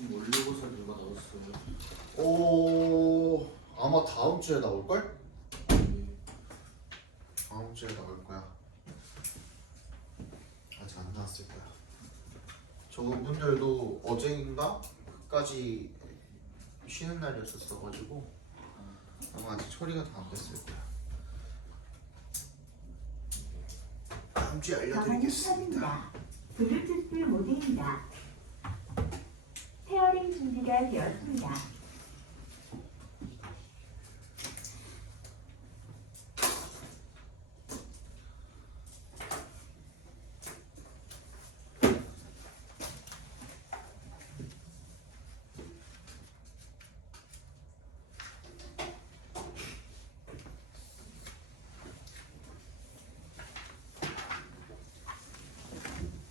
지금 원료고사 누가 나왔어요? 아마 다음 주에 나올걸? 네. 다음 주에 나올 거야. 아직 안 나왔을 거야. 저분들도 어제인가 끝까지 쉬는 날이었었어가지고 아마 아직 처리가 다 안 됐을 거야. 다음 주에 알려드리겠습니다. 블루투스 모드입니다. 페어링 준비가 되었습니다.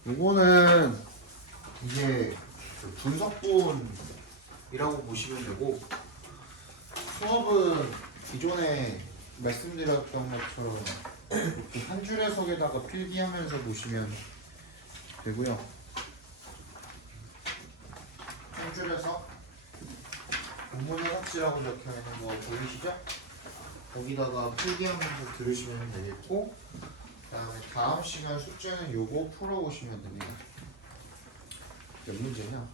이거는 이제 분석본이라고 보시면 되고 수업은 기존에 말씀드렸던 것처럼 이렇게 한 줄 해석에다가 필기하면서 보시면 되고요. 한 줄 해석 본문 해석지라고 적혀 있는 거 보이시죠? 거기다가 필기하면서 들으시면 되겠고 그다음에 다음 시간 숙제는 요거 풀어보시면 됩니다. 몇 문제냐?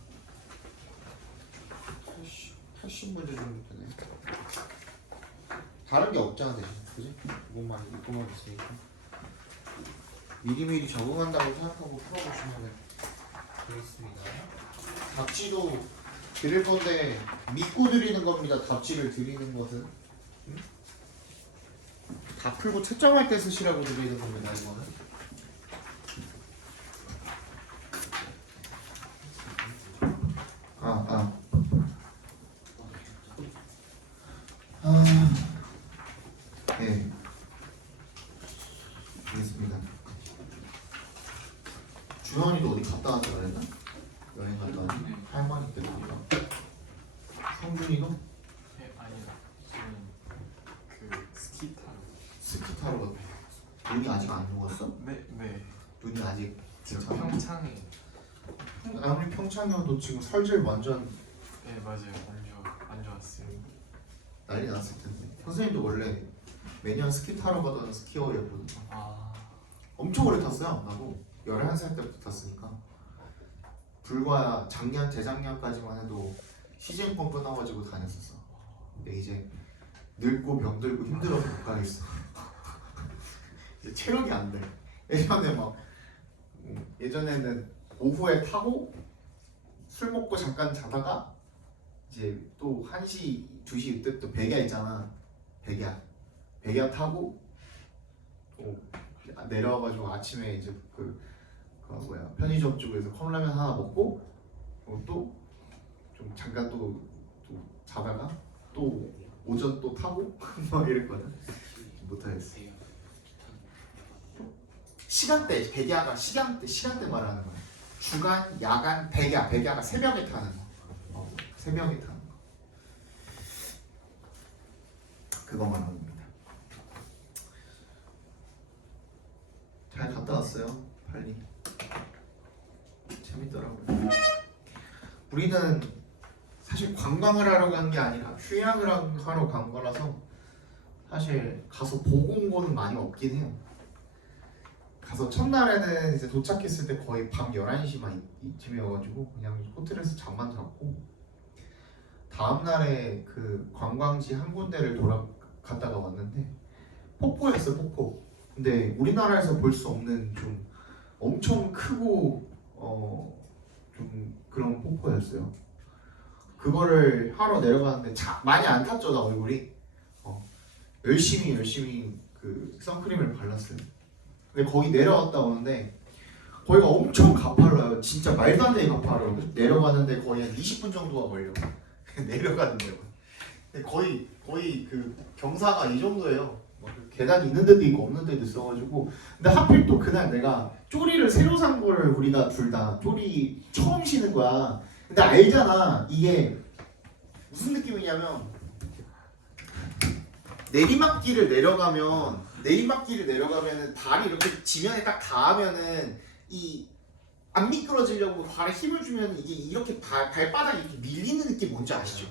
80문제 정도 되네. 다른 게 없잖아 대신, 그지? 이것만 있으니까 미리미리 적응한다고 생각하고 풀어보시면 되겠습니다. 답지도 드릴 건데 믿고 드리는 겁니다. 답지를 드리는 것은 다 풀고 채점할 때 쓰시라고 드리는 겁니다. 이거는 네, 알겠습니다. 주현이도 어디 갔다 왔다 그랬나? 여행 갔다 왔니? 할머니 때문에. 성준이도? 네, 아니요. 저는 그 스키 타러. 스키 타러 갔다. 눈이 아직 안 녹았어? 네, 네. 눈이 아직 저 괜찮아? 평창에. 아무리 평창이어도 지금 설질 완전 네, 맞아요. 안 좋았어요. 난리 났을 텐데. 선생님도 원래 매년 스키 타러 가던 스키어였거든요. 아, 엄청 오래 탔어요. 나도 11살 때부터 탔으니까. 불과 작년, 재작년까지만 해도 시즌권 끊어가지고 다녔었어. 근데 이제 늙고 병들고 힘들어서 못 가겠어. 이제 체력이 안 돼. 예전에는 오후에 타고 술 먹고 잠깐 자다가 이제 또 1시, 2시 이때 또 백야 있잖아. 백야 타고 또 내려와가지고 아침에 이제 편의점 쪽에서 컵라면 하나 먹고 또 좀 잠깐 또 자다가 또 오전 또 타고 막 이랬거든. 못하겠어. 시간대 백야가 시간대 말하는 거야. 주간, 야간, 백야가 새벽에 타는 거. 새벽에 타는 거. 그거 말하는 겁니다. 잘 갔다 왔어요. 빨리. 재밌더라고요. 우리는 사실 관광을 하러 간 게 아니라 휴양을 하러 간 거라서 사실 가서 보고 온 거는 많이 없긴 해요. 가서 첫날에는 이제 도착했을 때 거의 밤 11시만 이쯤이어가지고 그냥 호텔에서 잠만 잤고 다음날에 그 관광지 한 군데를 갔다가 왔는데 폭포였어요. 폭포. 근데 우리나라에서 볼 수 없는 좀 엄청 크고 좀 그런 폭포였어요. 그거를 하러 내려가는데 많이 안 탔죠. 나 얼굴이 열심히 그 선크림을 발랐어요. 근데 거기 내려갔다 오는데 거기가 엄청 가팔라요. 진짜 말도 안 되게 가팔라요. 내려가는데 거의 한 20분 정도가 걸려. 내려가는데요. 근데 거의 그 경사가 이 정도예요. 계단이 있는 데도 있고 없는 데도 있어가지고. 근데 하필 또 그날 내가 쪼리를 새로 산 걸 우리가 둘 다 쪼리 처음 신은 거야. 근데 알잖아. 이게 무슨 느낌이냐면 내리막길을 내려가면 발이 이렇게 지면에 딱 닿으면은 이 안 미끄러지려고 발에 힘을 주면 이게 이렇게 발바닥이 이렇게 밀리는 느낌 뭔지 아시죠?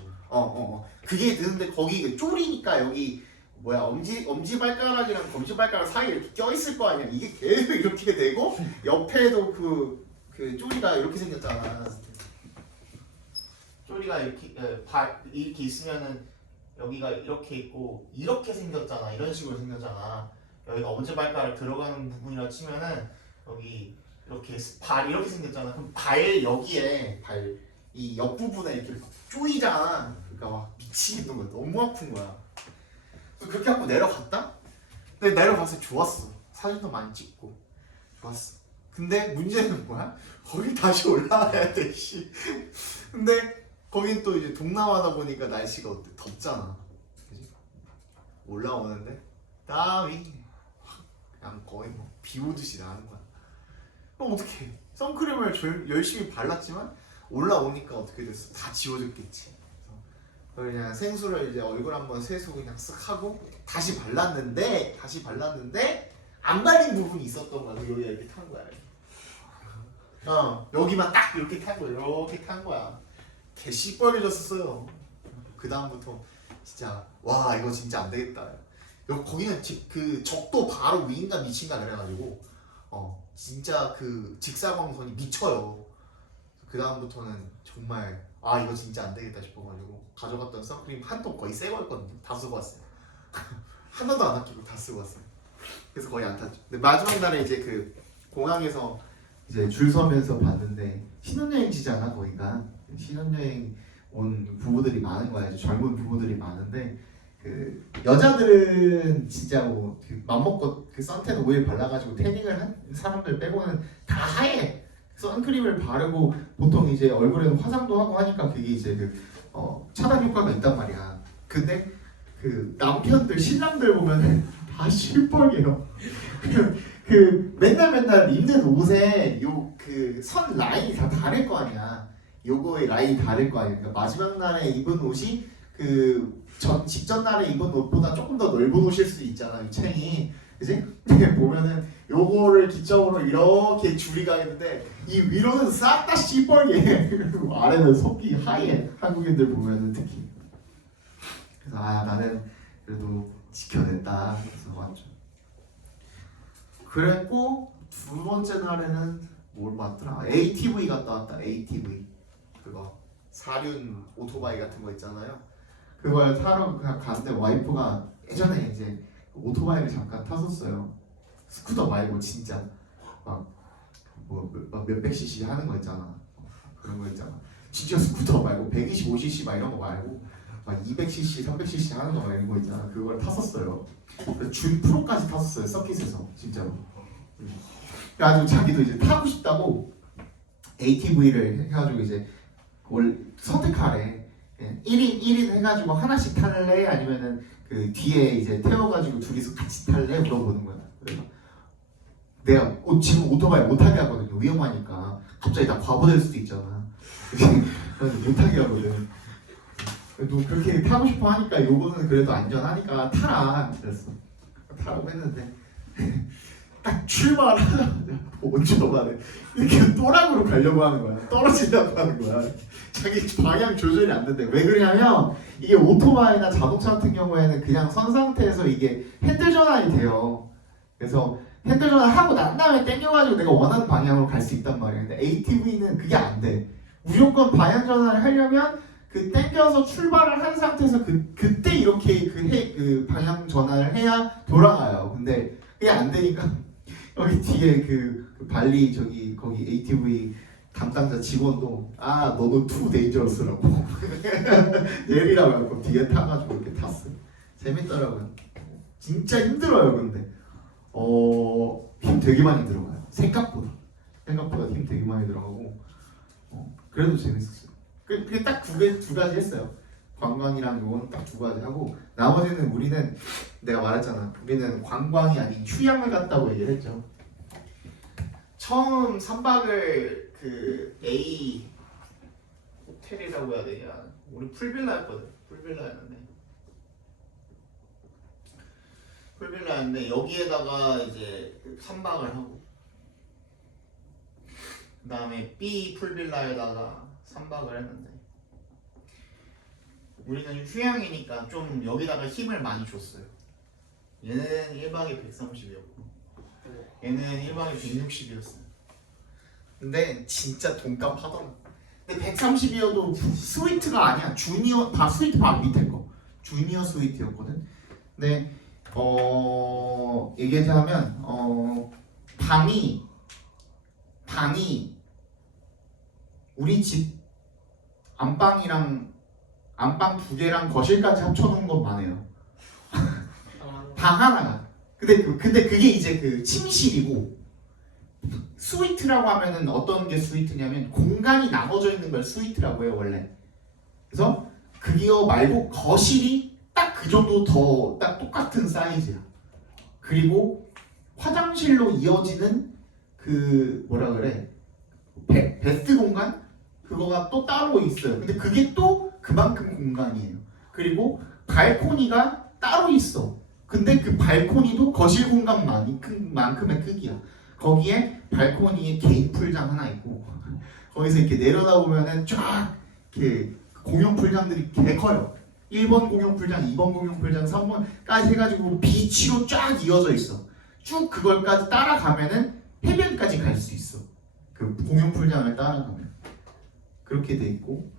그게 드는데 거기 그 쪼리니까 여기 뭐야 엄지발가락이랑 검지발가락 사이에 이렇게 껴있을 거 아니야. 이게 계속 이렇게 되고 옆에도 그 쪼리가 이렇게 생겼잖아. 쪼리가 이렇게 이렇게 있으면은 여기가 이렇게 있고 이렇게 생겼잖아. 이런 식으로 생겼잖아. 여기가 엄지발가락 들어가는 부분이라 치면은 여기 이렇게 발 이렇게 생겼잖아. 그럼 발 여기에 이 옆부분에 이렇게 쪼이잖아. 그러니까 막 미치겠는 거야. 너무 아픈 거야. 그래서 그렇게 하고 내려갔다? 근데 내려가서 좋았어. 사진도 많이 찍고 좋았어. 근데 문제는 뭐야? 거기 다시 올라와야 돼. 씨. 근데 거긴 또 이제 동남아다 보니까 날씨가 어때? 덥잖아. 그지? 올라오는데 땀이 그냥 거의 뭐 비 오듯이 나는 거야. 그럼 어떡해? 선크림을 열심히 발랐지만 올라오니까 어떻게 됐어? 다 지워졌겠지. 그래서 그냥 생수를 이제 얼굴 한번 세수 그냥 쓱 하고 다시 발랐는데 안 발린 부분이 있었던 거야. 여기가 이렇게 탄 거야. 여기만 딱 이렇게 탄 거야. 이렇게 탄 거야. 개 씨뻘개졌었어요. 그 다음부터 진짜 와 이거 진짜 안 되겠다. 거기는 그 적도 바로 위인가 미친가 그래가지고 진짜 그 직사광선이 미쳐요. 그 다음부터는 정말 아 이거 진짜 안 되겠다 싶어가지고 가져갔던 선크림 한 통 거의 새 거였거든요. 다 쓰고 왔어요. 한 번도 안 아끼고 다 쓰고 왔어요. 그래서 거의 안 탔죠. 근데 마지막 날에 이제 그 공항에서 이제 줄 서면서 봤는데 신혼여행지잖아 거기가. 신혼여행 온 부부들이 많은 거야. 이제 젊은 부부들이 많은데 그 여자들은 진짜 뭐 맘먹고 그 선텐 오일 발라가지고 태닝을 한 사람들 빼고는 다 하얘. 선크림을 바르고 보통 이제 얼굴에는 화장도 하고 하니까 그게 이제 차단 효과가 있단 말이야. 근데 그 남편들 신랑들 보면은 다 실뻘개요. 그 맨날 입는 옷에 요 그 선 라인이 다 다를 거 아니야. 요거의 라인이 다를 거 아니야. 그러니까 마지막 날에 입은 옷이 그 직전 날에 입은 옷보다 조금 더 넓은 옷일 수 있잖아. 이 챙이. 그지? 보면은 요거를 기점으로 이렇게 줄이 가 있는데 이 위로는 싹 다 시뻘게. 그리고 아래는 속이 하얘. 한국인들 보면은 특히. 그래서 아 나는 그래도 지켜냈다. 그래서 왔죠. 그랬고 두 번째 날에는 뭘 봤더라? ATV 갔다 왔다. ATV 그거 사륜 오토바이 같은 거 있잖아요. 그걸 타러 그냥 갔는데 와이프가 예전에 이제 오토바이를 잠깐 탔었어요. 스쿠터 말고 진짜 막 몇백 cc 하는 거 있잖아. 그런 거 있잖아. 진짜 스쿠터 말고 125cc 막 이런 거 말고 막 200cc, 300cc 하는 거 막 이런 거 있잖아. 그걸 탔었어요. 준 프로까지 탔었어요. 서킷에서 진짜로. 그래가지고 자기도 이제 타고 싶다고 ATV를 해가지고 이제 그걸 선택하래. 1인 해가지고 하나씩 탈래? 아니면은 그 뒤에 이제 태워가지고 둘이서 같이 탈래? 물어보는 거야. 그래서 내가 지금 오토바이 못 타게 하거든요. 위험하니까 갑자기 나 바보 될 수도 있잖아. 그래서 못 타게 하거든. 그래도 그렇게 타고 싶어 하니까 요거는 그래도 안전하니까 타라. 그랬어. 타라고 했는데 딱 출발하자마자 오토바이를 이렇게 또락으로 가려고 하는 거야. 떨어지려고 하는 거야. 자기 방향 조절이 안 된대. 왜 그러냐면 이게 오토바이나 자동차 같은 경우에는 그냥 선 상태에서 이게 핸들 전환이 돼요. 그래을 하고 난 다음에 당겨가지고 내가 원하는 방향으로 갈 수 있단 말이야. 근데 ATV는 그게 안 돼. 무조건 방향 전환을 하려면 그 당겨서 출발을 한 상태에서 그때 이렇게 그 방향 전환을 해야 돌아가요. 근데 그게 안 되니까 여기 뒤에 그 발리 거기 ATV 담당자 직원도 아 너는 투 데인저러스라고 내리라고 해갖고 뒤에 타가지고 이렇게 탔어요. 재밌더라고요. 진짜 힘들어요. 근데 힘 되게 많이 들어가요. 생각보다 힘 되게 많이 들어가고 그래도 재밌었어요. 그게 딱 두 가지 했어요. 관광이랑 요거는 딱 두 가지 하고 나머지는 우리는 내가 말했잖아. 우리는 관광이 아닌 휴양을 갔다고 얘기를 했죠. 처음 3박을 그 A 호텔이라고 해야 되냐? 우리 풀빌라였거든. 풀빌라였는데 여기에다가 이제 3박을 하고 그 다음에 B 풀빌라에다가 3박을 했는데 우리는 휴양이니까 좀 여기다가 힘을 많이 줬어요. 얘는 1박에 130이었고 얘는 1박에 160이었어요. 근데 진짜 돈값 하더라. 근데 130이어도 스위트가 아니야. 주니어 다 스위트 바로 밑에 거. 주니어 스위트였거든. 근데 얘기하자면 방이 우리 집 안방이랑 안방 2개랑 거실까지 합쳐놓은 것만 해요. 방 하나가. 근데 그게 이제 그 침실이고 스위트라고 하면은 어떤 게 스위트냐면 공간이 나눠져 있는 걸 스위트라고 해요 원래. 그래서 그거 말고 거실이 딱 그 정도 더 딱 똑같은 사이즈야. 그리고 화장실로 이어지는 그 뭐라 그래 베스 공간 그거가 또 따로 있어요. 근데 그게 또 그만큼 공간이에요. 그리고 발코니가 따로 있어. 근데 그 발코니도 거실 공간만큼의 크기야. 거기에 발코니에 개인 풀장 하나 있고 거기서 이렇게 내려다보면은 쫙 이렇게 공용 풀장들이 개 커요. 1번 공용 풀장, 2번 공용 풀장, 3번까지 해가지고 비치로 쫙 이어져 있어. 쭉 그걸까지 따라가면은 해변까지 갈 수 있어. 그 공용 풀장을 따라가면 그렇게 돼 있고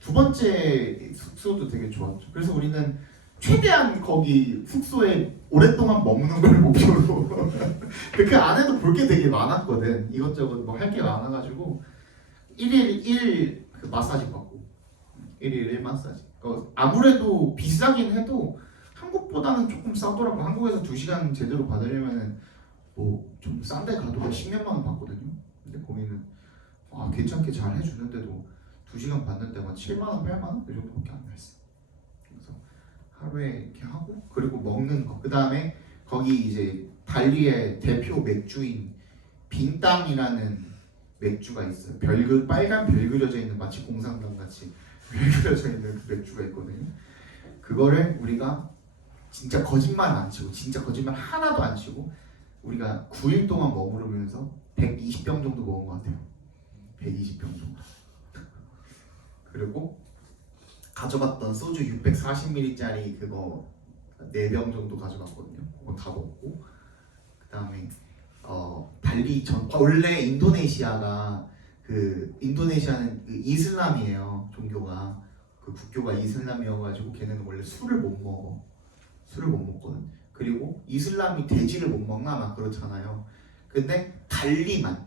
두 번째 숙소도 되게 좋았죠. 그래서 우리는 최대한 거기 숙소에 오랫동안 머무는 걸 목표로 그 안에도 볼 게 되게 많았거든. 이것저것 뭐 할 게 많아가지고 1일 1 그 마사지 받고 1일 1 마사지. 아무래도 비싸긴 해도 한국보다는 조금 싸더라고. 한국에서 2시간 제대로 받으려면은 뭐 좀 싼 데 가도 10몇만 원 받거든요. 근데 거기는 괜찮게 잘 해주는데도 2시간 받는 데만 7만 원, 8만 원? 이 정도밖에 안 나왔어요. 그래서 하루에 이렇게 하고 그리고 먹는 거. 그 다음에 거기 이제 발리의 대표 맥주인 빈땅이라는 맥주가 있어요. 빨간 별 그려져 있는 마치 공산당 같이 별 그려져 있는 그 맥주가 있거든요. 그거를 우리가 진짜 거짓말 안 치고 진짜 거짓말 하나도 안 치고 우리가 9일 동안 머무르면서 120병 정도 먹은 것 같아요. 120병 정도. 그리고 가져갔던 소주 640ml짜리 그거 4병 정도 가져갔거든요. 그거 다 먹고 그 다음에 발리 원래 인도네시아는 그 이슬람이에요. 종교가 그 국교가 이슬람이어가지고 걔네는 원래 술을 못 먹거든. 그리고 이슬람이 돼지를 못 먹나 막 그렇잖아요. 근데 달리만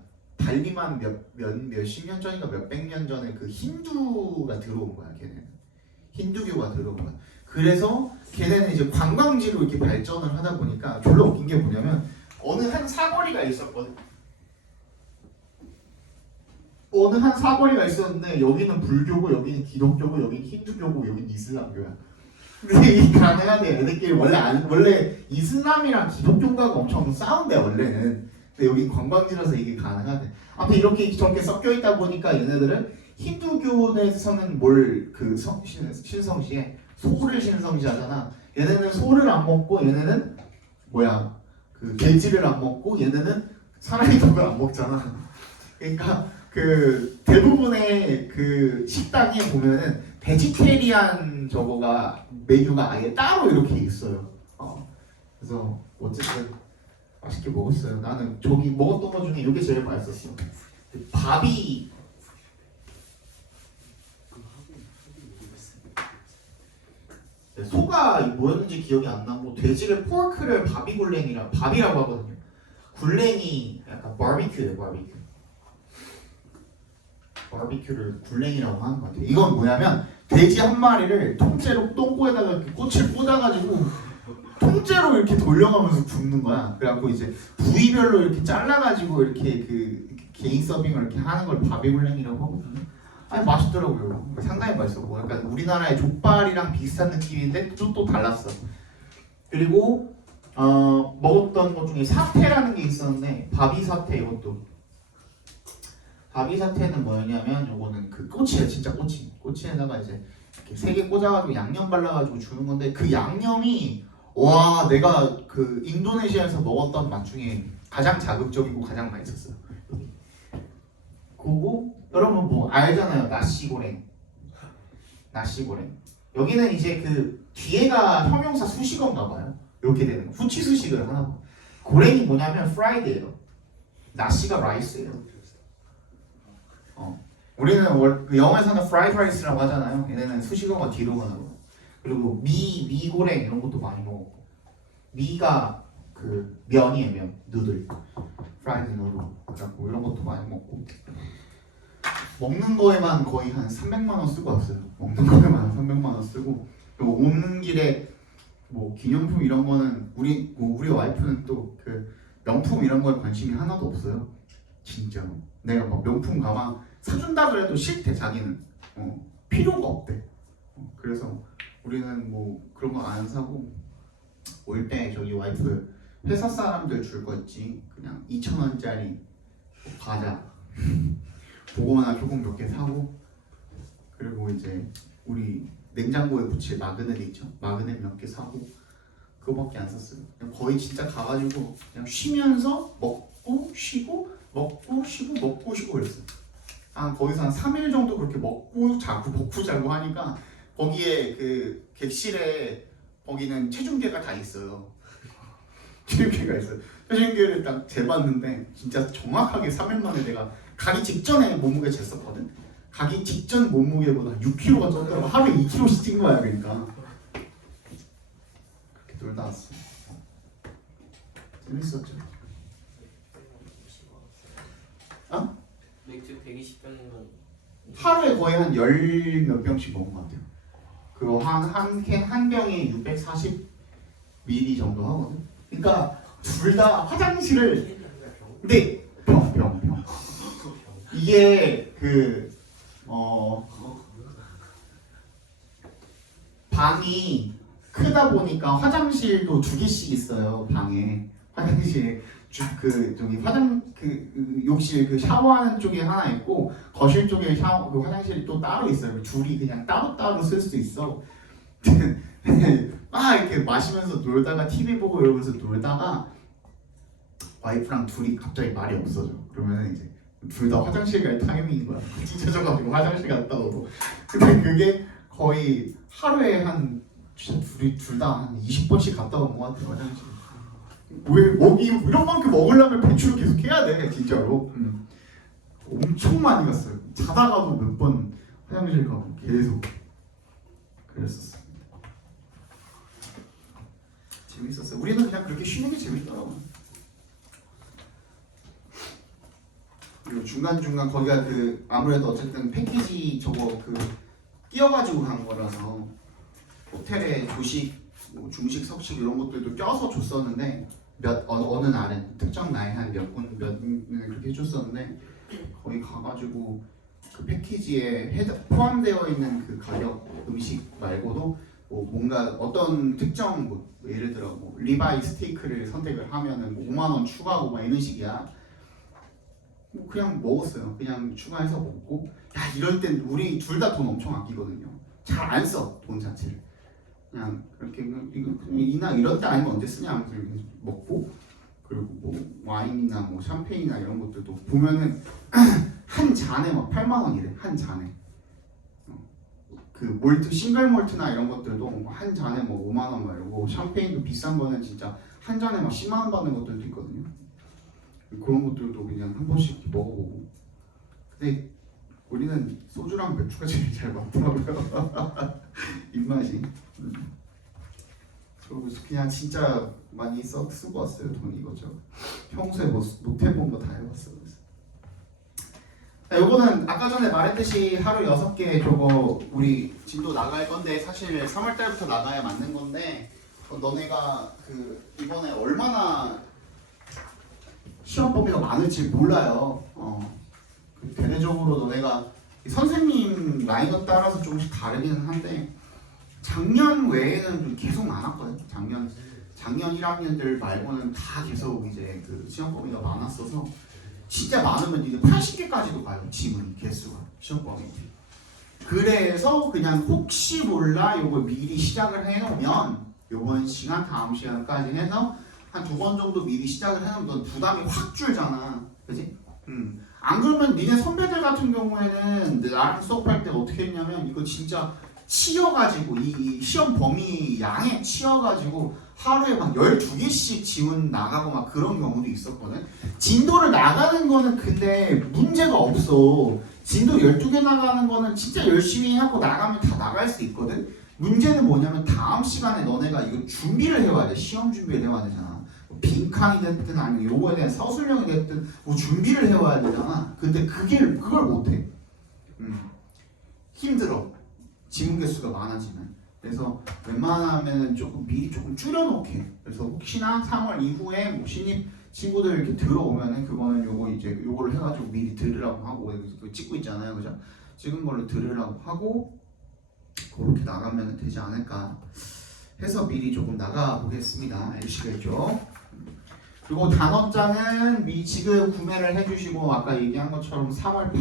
몇십 년 전인가 몇백 년 전에 그 힌두가 들어온 거야. 걔네는 힌두교가 들어온 거야. 그래서 걔네는 이제 관광지로 이렇게 발전을 하다 보니까 졸라 웃긴 게 뭐냐면 어느 한 사거리가 있었거든. 어느 한 사거리가 있었는데 여기는 불교고 여기는 기독교고 여기는 힌두교고 여기는 이슬람교야. 근데 이게 가능하대. 애들끼리 원래 이슬람이랑 기독교가 엄청 싸운대 원래는. 근데 여기 관광지라서 이게 가능하대. 아무튼 이렇게 저렇게 섞여 있다 보니까 얘네들은 힌두교에서는 신성시에 소를 신성시하잖아. 얘네는 소를 안 먹고 얘네는 그 돼지를 안 먹고 얘네는 사람의 덕을 안 먹잖아. 그러니까 그 대부분의 그 식당에 보면은 베지테리안 저거가 메뉴가 아예 따로 이렇게 있어요. 그래서 어쨌든 맛있게 먹었어요. 나는 저기 먹었던 것 중에 이게 제일 맛있었어. 밥이 소가 뭐였는지 기억이 안 나고 돼지를 포크를 밥이라고 하거든요. 굴랭이 약간 바비큐예요. 바비큐를 굴랭이라고 하는 것 같아요. 이건 뭐냐면 돼지 한 마리를 통째로 똥꼬에다가 이렇게 꽃을 꽂아가지고 통째로 이렇게 돌려가면서 굽는 거야. 그래갖고 이제 부위별로 이렇게 잘라가지고 이렇게 그 개인 서빙을 이렇게 하는 걸 바비굴랭이라고 하거든요. 아니 맛있더라고요. 상당히 맛있었고 약간 우리나라의 족발이랑 비슷한 느낌인데 또 달랐어. 그리고 먹었던 것 중에 사태라는 게 있었는데 바비 사태. 이것도 바비 사태는 뭐였냐면 요거는 그 꼬치예요. 진짜 꼬치에다가 이제 이렇게 3개 꽂아가지고 양념 발라가지고 주는 건데 그 양념이 와 내가 그 인도네시아에서 먹었던 맛 중에 가장 자극적이고 가장 맛있었어요. 보고 여러분 뭐 알잖아요. 나시고랭. 여기는 이제 그 뒤에가 형용사 수식어인가 봐요. 이렇게 되는 거. 후치 수식을 하나 봐. 고랭이 뭐냐면 프라이드예요. 나시가 라이스예요. 우리는 그 영어에서는 프라이드 라이스라고 하잖아요. 얘네는 수식어가 뒤로 가는 거. 그리고 미고랭 이런 것도 많이 먹었고. 미가 그 면이에요. 면. 누들. 프라이드 누들. 그래갖고 이런 것도 많이 먹고. 먹는 거에만 거의 한 300만 원 쓰고 왔어요. 먹는 거에만 한 300만 원 쓰고. 그리고 오는 길에 뭐 기념품 이런 거는 우리 와이프는 또 그 명품 이런 거에 관심이 하나도 없어요. 진짜로. 내가 막 명품 가방 사준다 그래도 싫대 자기는. 필요가 없대. 그래서 우리는 뭐 그런 거 안 사고 올 때 저기 와이프 회사 사람들 줄 거 있지. 그냥 2,000원짜리 과자 보거나 조금 몇 개 사고 그리고 이제 우리 냉장고에 붙일 마그넷 있죠. 마그넷 몇 개 사고 그거밖에 안 샀어요. 그냥 거의 진짜 가가지고 그냥 쉬면서 먹고 쉬고 먹고 쉬고 먹고 쉬고 그랬어요. 거기서 한 3일 정도 그렇게 먹고 자고 하니까 거기에 그 객실에 거기는 체중계가 다 있어요. 체중계가 있어요. 체중계를 딱 재봤는데 진짜 정확하게 3일 만에 내가 가기 직전에 몸무게 쟀었거든. 가기 직전 몸무게보다 6kg가 쪘더라고. 하루에 2kg씩 찐 거야. 그러니까 그렇게 놀다 왔어. 재밌었죠. 맥주 120병이면 하루에 거의 한 10몇 병씩 먹은 것 같아요. 그거 한 병에 640ml 정도 하거든. 그러니까 둘 다 화장실을 근데 병 이게 방이 크다 보니까 화장실도 2개씩 있어요. 방에 화장실에 욕실 그 샤워하는 쪽에 하나 있고 거실 쪽에 그 화장실이 또 따로 있어요. 둘이 그냥 따로 쓸 수 있어. 막 이렇게 마시면서 놀다가 TV 보고 이러면서 놀다가 와이프랑 둘이 갑자기 말이 없어져. 그러면 이제 둘 다 화장실 갈 타이밍인 거야. 찢어져가지고 화장실 갔다 오고. 근데 그게 거의 하루에 한 진짜 둘 다 한 20번씩 갔다 온 것 같아 화장실. 왜 이런 만큼 먹으려면 배출을 계속 해야 돼 진짜로. 엄청 많이 갔어요. 자다가도 몇 번 화장실 가고 계속 그랬었어요. 재밌었어요. 우리는 그냥 그렇게 쉬는 게 재밌더라고. 그리고 중간중간 거기가 그 아무래도 어쨌든 패키지 저거 그 끼어가지고 간 거라서 호텔에 조식, 뭐 중식, 석식 이런 것들도 껴서 줬었는데 어느 날은 특정 날 한 몇 분을 그렇게 해줬었는데 거기 가가지고 그 패키지에 포함되어 있는 그 가격 음식 말고도 뭐 뭔가 어떤 특정 뭐 예를 들어 뭐 리바이 스테이크를 선택을 하면은 뭐 5만 원 추가하고 막 이런 식이야. 뭐 그냥 먹었어요. 그냥 추가해서 먹고 야 이럴 땐 우리 둘 다 돈 엄청 아끼거든요. 잘 안 써 돈 자체를. 그냥 그렇게 이나 이럴 때 아니면 언제 쓰냐 하면서 먹고 그리고 뭐 와인이나 뭐 샴페인이나 이런 것들도 보면은 한 잔에 막 8만 원이래. 한 잔에. 그 몰트 싱글 몰트나 이런 것들도 한 잔에 뭐 5만 원 막 이러고 샴페인도 비싼 거는 진짜 한 잔에 막 10만 원 받는 것들도 있거든요. 그런 것들도 그냥 한 번씩 먹어보고. 근데 우리는 소주랑 맥주가 제일 잘 맞더라고요. 입맛이. 그래서 그냥 진짜 많이 쓰고 왔어요. 돈 이거저거. 평소에 뭐 못 해본 거 다 해봤어요. 요거는 아까 전에 말했듯이 하루 6개 저거 우리 진도 나갈 건데 사실 3월 달부터 나가야 맞는 건데 너네가 그 이번에 얼마나 시험 범위가 많을지 몰라요. 대대적으로 너네가 선생님 라인업 따라서 조금씩 다르기는 한데 작년 외에는 좀 계속 많았거든. 작년 1학년들 말고는 다 계속 이제 그 시험 범위가 많았어서 진짜 많으면 이제 80개까지도 가요. 지문 개수가 시험 범위. 그래서 그냥 혹시 몰라 요거 미리 시작을 해놓으면 요번 시간 다음 시간까지 해서 한 2번 정도 미리 시작을 해놓으면 넌 부담이 확 줄잖아. 그지? 안 그러면 니네 선배들 같은 경우에는 나랑 수업할 때 어떻게 했냐면 이거 진짜 치여가지고 이 시험 범위 양에 치여가지고 하루에 막 12개씩 지문 나가고 막 그런 경우도 있었거든. 진도를 나가는 거는 근데 문제가 없어. 진도 12개 나가는 거는 진짜 열심히 하고 나가면 다 나갈 수 있거든. 문제는 뭐냐면 다음 시간에 너네가 이거 준비를 해와야 돼. 시험 준비를 해와야 되잖아. 빈칸이 됐든 아니면 요거에 대한 서술형이 됐든 뭐 준비를 해와야 되잖아. 근데 그걸 못해. 힘들어. 지문 개수가 많아지면. 그래서 웬만하면 조금 미리 조금 줄여놓게. 그래서 혹시나 3월 이후에 뭐 신입 친구들 이렇게 들어오면은 그거는 요거 이제 요거를 해가지고 미리 들으라고 하고 이거 찍고 있잖아요, 그죠? 찍은 걸로 들으라고 하고 그렇게 나가면 되지 않을까 해서 미리 조금 나가 보겠습니다. 알시겠죠? 그리고 단원장은 지금 구매를 해주시고 아까 얘기한 것처럼 3월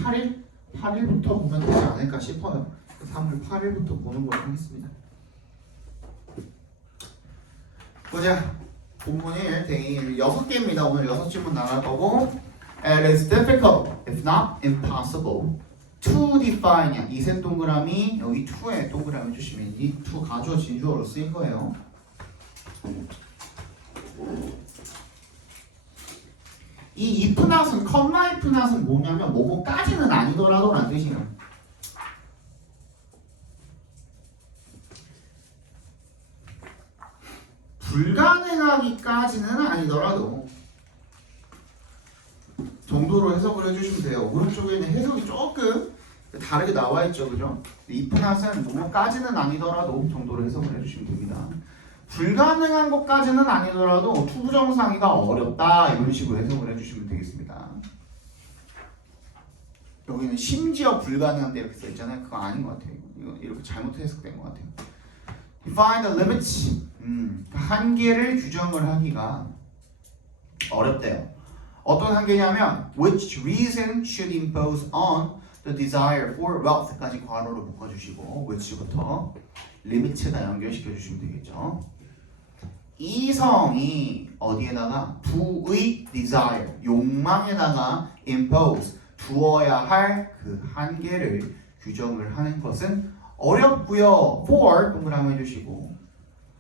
8일부터 보면 되지 않을까 싶어요. 3월 8일부터 보는 걸로 하겠습니다. 보자. 본문이 되게 6개입니다. 오늘 6질문 나갈 거고 It is difficult, if not impossible, to define 이 세 동그라미 여기 to에 동그라미 주시면 이 to 가주어 진주어로 쓰인 거예요. 이 if not은 comma if not은 뭐냐면 뭐뭐까지는 아니더라도 라는 뜻이에요. 불가능하기까지는 아니더라도 정도로 해석을 해주시면 돼요. 오른쪽에는 해석이 조금 다르게 나와 있죠, 그죠? if not은 뭐뭐까지는 아니더라도 정도로 해석을 해주시면 됩니다. 불가능한 것까지는 아니더라도 투부정사기가 어렵다 이런 식으로 해석을 해주시면 되겠습니다. 여기는 심지어 불가능한데 이렇게 써있잖아요. 그거 아닌 것 같아요. 이거 이렇게 잘못 해석된 것 같아요. Define the limits. 한계를 규정을 하기가 어렵대요. 어떤 한계냐면 which reason should impose on the desire for wealth까지 괄호로 묶어주시고 which부터 limit에다 연결시켜 주시면 되겠죠. 이성이 어디에다가 부의 desire 욕망에다가 impose 두어야 할 그 한계를 규정을 하는 것은 어렵고요. for 동그라미 해주시고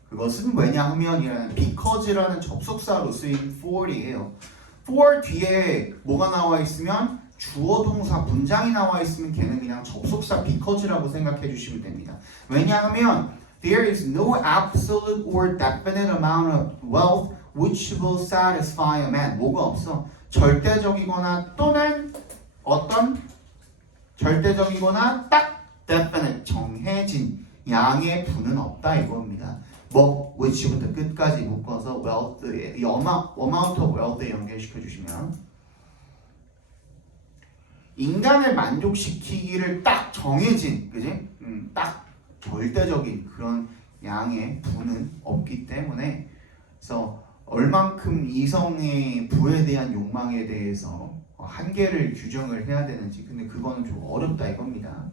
그것은 왜냐하면이라는 because라는 접속사로 쓰인 for이에요. for 뒤에 뭐가 나와 있으면 주어 동사 문장이 나와 있으면 걔는 그냥 접속사 because라고 생각해 주시면 됩니다. 왜냐하면 there is no absolute or definite amount of wealth which will satisfy a man. 뭐가 없어. 절대적이거나 또는 어떤 절대적이거나 딱 definite 정해진 양의 부는 없다 이겁니다. 뭐 which부터 끝까지 묶어서 wealth의 amount of wealth에 연결시켜 주시면 인간을 만족시키기를 딱 정해진, 그지? 딱 절대적인 그런 양의 부는 없기 때문에 그래서 얼만큼 이성의 부에 대한 욕망에 대해서 한계를 규정을 해야 되는지 근데 그거는 좀 어렵다 이겁니다.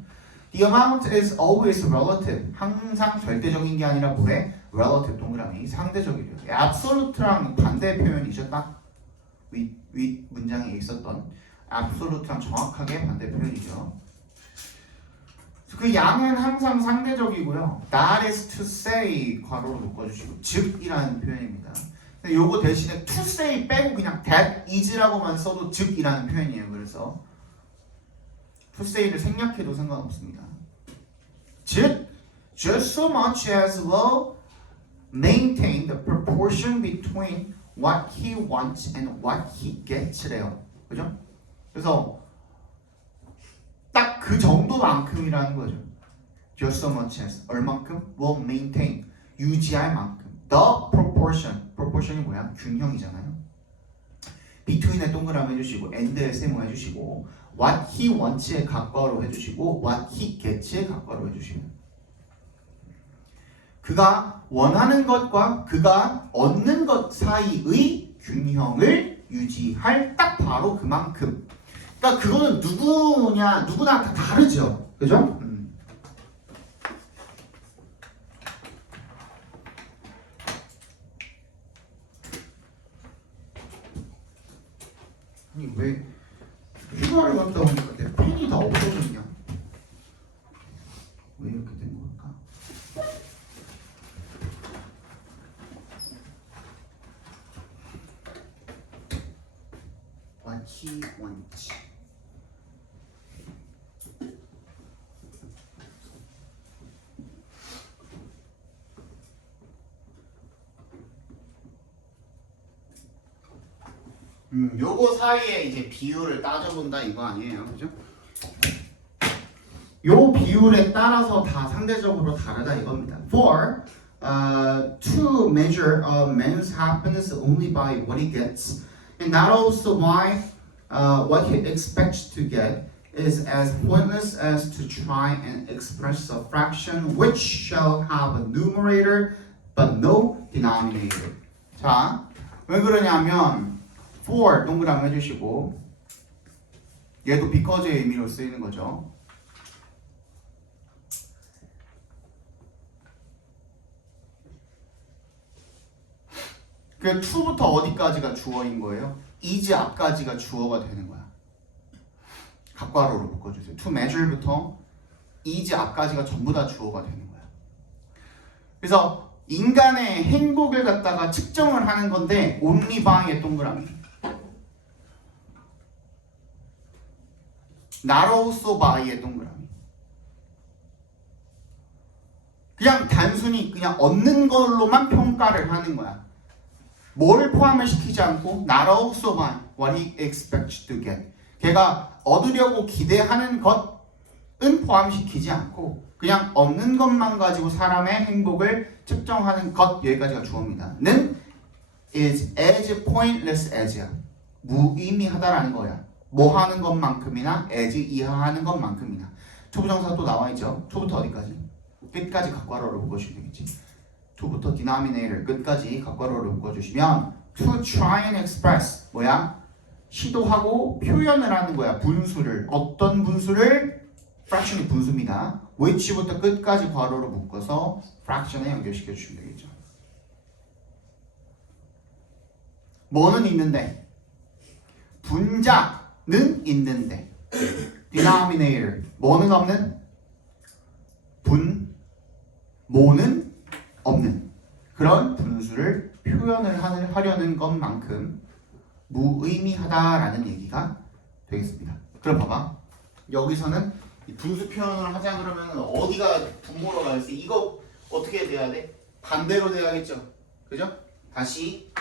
The amount is always relative. 항상 절대적인 게 아니라 뭐래? relative 동그라미 상대적이죠. absolute랑 반대 표현이죠. 딱 윗 문장에 있었던 absolute랑 정확하게 반대 표현이죠. 그 양은 항상 상대적이고요. That is to say 괄호로 묶어주시고 즉이라는 표현입니다. 근데 요거 대신에 to say 빼고 그냥 that is라고만 써도 즉이라는 표현이에요. 그래서 to say를 생략해도 상관없습니다. 즉, just so much as will maintain the proportion between what he wants and what he gets래요. 그죠? 그래서 딱 그 정도만큼이라는 거죠. Just so much as 얼만큼 will maintain 유지할 만큼 the proportion이 뭐야? 균형이잖아요. between에 동그라미 해주시고 and에 세모 해주시고 what he wants에 각괄호 해주시고 what he gets에 각괄호 해주시면 그가 원하는 것과 그가 얻는 것 사이의 균형을 유지할 딱 바로 그만큼. 그러니까 그거는 누구나 다 다르죠. 그죠? 아니 왜 휴가 왜 이렇게 된 걸까? What he wants. 요거 사이에 이제 비율을 따져본다 이거 아니에요, 그죠? 요 비율에 따라서 다 상대적으로 다르다 이겁니다. For to measure a man's happiness only by what he gets, and not also by what he expects to get, is as pointless as to try and express a fraction which shall have a numerator but no denominator. 자, 왜 그러냐면 for 동그라미 해주시고 얘도 because의 의미로 쓰이는 거죠. 그 to부터 어디까지가 주어인 거예요? is 앞까지가 주어가 되는 거야. 각괄호로 묶어주세요. to measure부터 is 앞까지가 전부 다 주어가 되는 거야. 그래서 인간의 행복을 갖다가 측정을 하는 건데 only by의 동그라미, not also by의 동그라미. 그냥 단순히 그냥 얻는 걸로만 평가를 하는 거야. 뭘 포함을 시키지 않고 not also by what he expects to get. 걔가 얻으려고 기대하는 것은 포함시키지 않고 그냥 얻는 것만 가지고 사람의 행복을 측정하는 것, 여기까지가 주어입니다. 는 is as pointless as야. 무의미하다라는 거야. 뭐 하는 것만큼이나 as 이하하는 것만큼이나. 초부정사 또 나와있죠. 초부터 어디까지? 끝까지 각괄호로 묶어주시면 되겠지. to부터 denominator 끝까지 각괄호로 묶어주시면 to try and express 뭐야? 시도하고 표현을 하는 거야. 분수를. 어떤 분수를? fraction이 분수입니다. which부터 끝까지 괄호로 묶어서 fraction에 연결시켜 주시면 되겠죠. 뭐는 있는데? 분자는 있는데 denominator 뭐는 없는? 모는 없는 그런 분수를 표현을 하려는 것만큼 무의미하다라는 얘기가 되겠습니다. 그럼 봐봐. 여기서는 이 분수 표현을 하자 그러면 어디가 분모로 가야지? 이거 어떻게 돼야 돼? 반대로 돼야겠죠. 그죠? 다시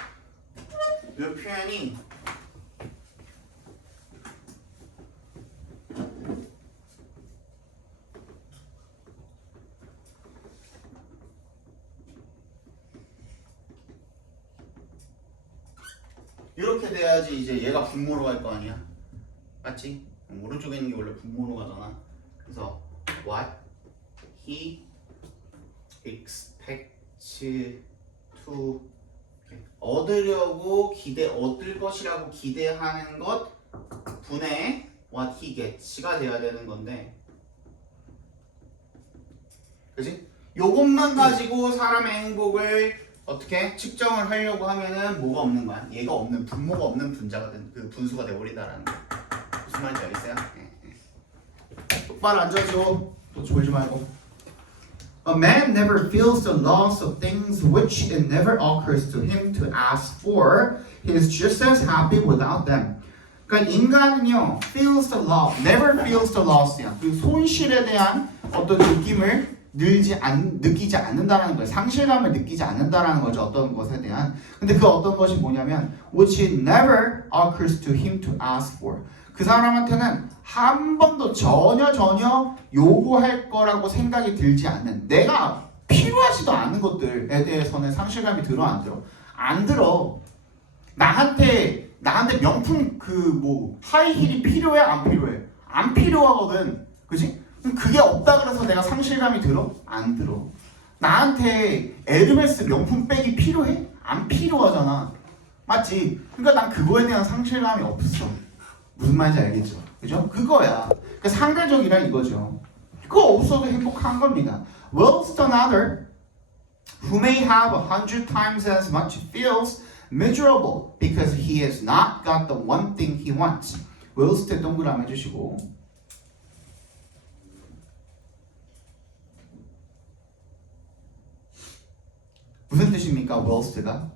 이 표현이 이렇게 돼야지 이제 얘가 분모로 갈 거 아니야. 맞지? 오른쪽에 있는 게 원래 분모로 가잖아. 그래서 what he expects to 얻으려고 얻을 것이라고 기대하는 것 분의 what he gets가 돼야 되는 건데, 그지? 요것만 가지고 사람의 행복을 어떻게 측정을 하려고 하면은 뭐가 없는 거야? 얘가 없는 분모가 없는 분자가 그 분수가 되어버린다라는 거. 무슨 말인지 알겠어요? 똑바로 앉아줘. 또 졸지 말고. A man never feels the loss of things which it never occurs to him to ask for. He is just as happy without them. 그러니까 인간은요, feels the loss, never feels the loss야. 그 손실에 대한 어떤 느낌을 느끼지 않는다라는 거예요. 상실감을 느끼지 않는다라는 거죠. 어떤 것에 대한. 근데 그 어떤 것이 뭐냐면 which it never occurs to him to ask for. 그 사람한테는 한 번도 전혀 요구할 거라고 생각이 들지 않는, 내가 필요하지도 않은 것들에 대해서는 상실감이 들어 안 들어? 안 들어. 나한테 명품 하이힐이 필요해 안 필요해? 안 필요하거든. 그지? 그게 없다 그래서 내가 상실감이 들어? 안 들어. 나한테 에르메스 명품 백이 필요해? 안 필요하잖아. 맞지? 그러니까 난 그거에 대한 상실감이 없어. 무슨 말인지 알겠죠? 그죠? 그거야. 그러니까 상대적이란 이거죠. 그거 없어도 행복한 겁니다. Whilst another who may have 100 times as much feels miserable because he has not got the one thing he wants. whilst 동그라미 해주시고 무슨 뜻입니까? wealth가?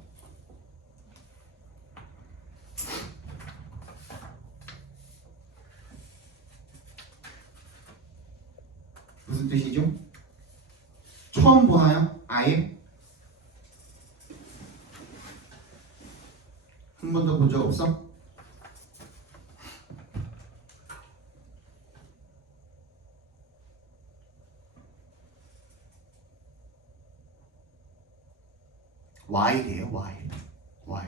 무슨 뜻이죠? 처음 보나요? 아예? 한 번도 본 적 없어? Why래요, why. Why.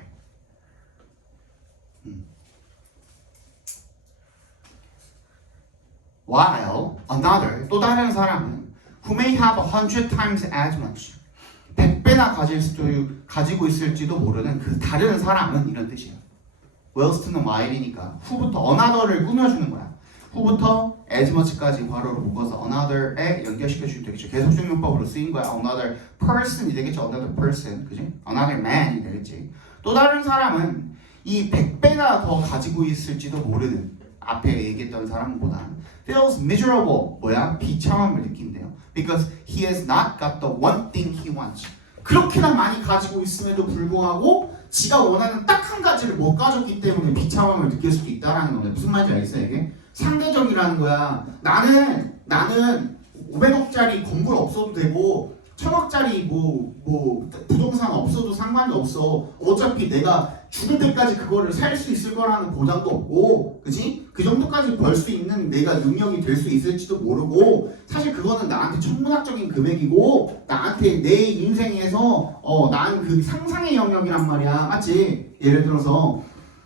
While another, 또 다른 사람은 who may have 100 times as much 100배나 가지고 있을지도 모르는 그 다른 사람은 이런 뜻이에요. wealth는 while이니까 who부터 another를 꾸며주는 거야. who부터 as much까지 괄호로 묶어서 another에 연결시켜주면 되겠죠. 계속적용법으로 쓰인 거야. another person이 되겠죠. another person, 그지? another man이 되겠지. 또 다른 사람은 이 100배나 더 가지고 있을지도 모르는 앞에 얘기했던 사람보다 feels miserable, 뭐야? 비참함을 느낀대요. Because he has not got the one thing he wants. 그렇게나 많이 가지고 있음에도 불구하고 지가 원하는 딱 한 가지를 못 가졌기 때문에 비참함을 느낄 수도 있다라는 건데 무슨 말인지 알겠어요? 이게 상대적이라는 거야. 나는 500억짜리 건물 없어도 되고 1000억짜리 뭐 부동산 없어도 상관이 없어. 어차피 내가 죽을 때까지 그거를 살 수 있을 거라는 보장도 없고, 그지? 그 정도까지 벌 수 있는 내가 능력이 될 수 있을지도 모르고, 사실 그거는 나한테 천문학적인 금액이고, 나한테 내 인생에서 난 그 상상의 영역이란 말이야, 맞지? 예를 들어서,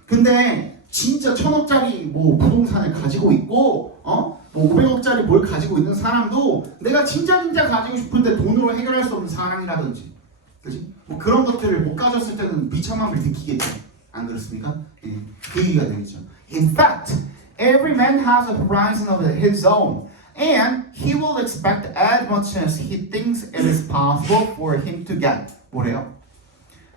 근데 진짜 1000억짜리 뭐 부동산을 가지고 있고, 뭐 500억짜리 뭘 가지고 있는 사람도 내가 진짜 가지고 싶은데 돈으로 해결할 수 없는 사람이라든지, 그지? 뭐 그런 것들을 못 가졌을 때는 비참함을 느끼겠죠. 안 그렇습니까? 예, 그 얘기가 되겠죠. In fact, every man has a horizon of his own, and he will expect as much as he thinks it is possible for him to get. 뭐래요?